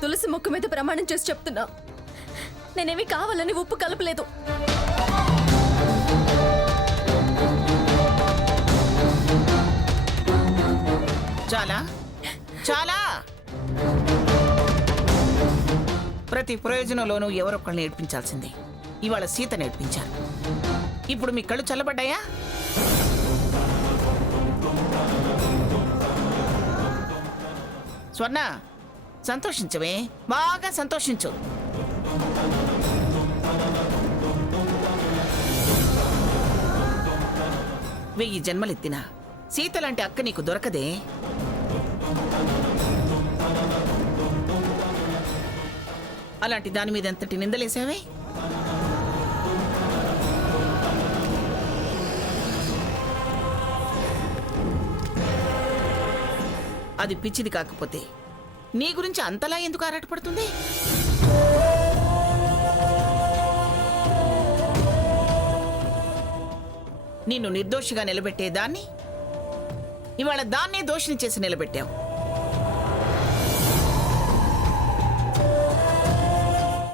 తులసి మొక్క మీద ప్రమాణం చేసి చెప్తున్నా, నేనేమి కావాలని ఉప్పు కలపలేదు. చాలా చాలా ప్రతి ప్రయోజనంలోనూ ఎవరొక్కళ్ళు నేర్పించాల్సిందే. ఇవాళ సీత నేర్పించారు. ఇప్పుడు మీ కళ్ళు చల్లబడ్డాయా? స్వర్ణ, సంతోషించవే, బాగా సంతోషించు. వెయ్యి జన్మలెత్తినా సీత లాంటి అక్క నీకు దొరకదే. అలాంటి దాని మీద ఎంతటి నిందలేసావే? అది పిచ్చిది కాకపోతే నీ గురించి అంతలా ఎందుకు ఆరాటపడుతుంది? నిన్ను నిర్దోషిగా నిలబెట్టేదాన్ని ఇవాళ దాన్నే దోషిని చేసి నిలబెట్టావు.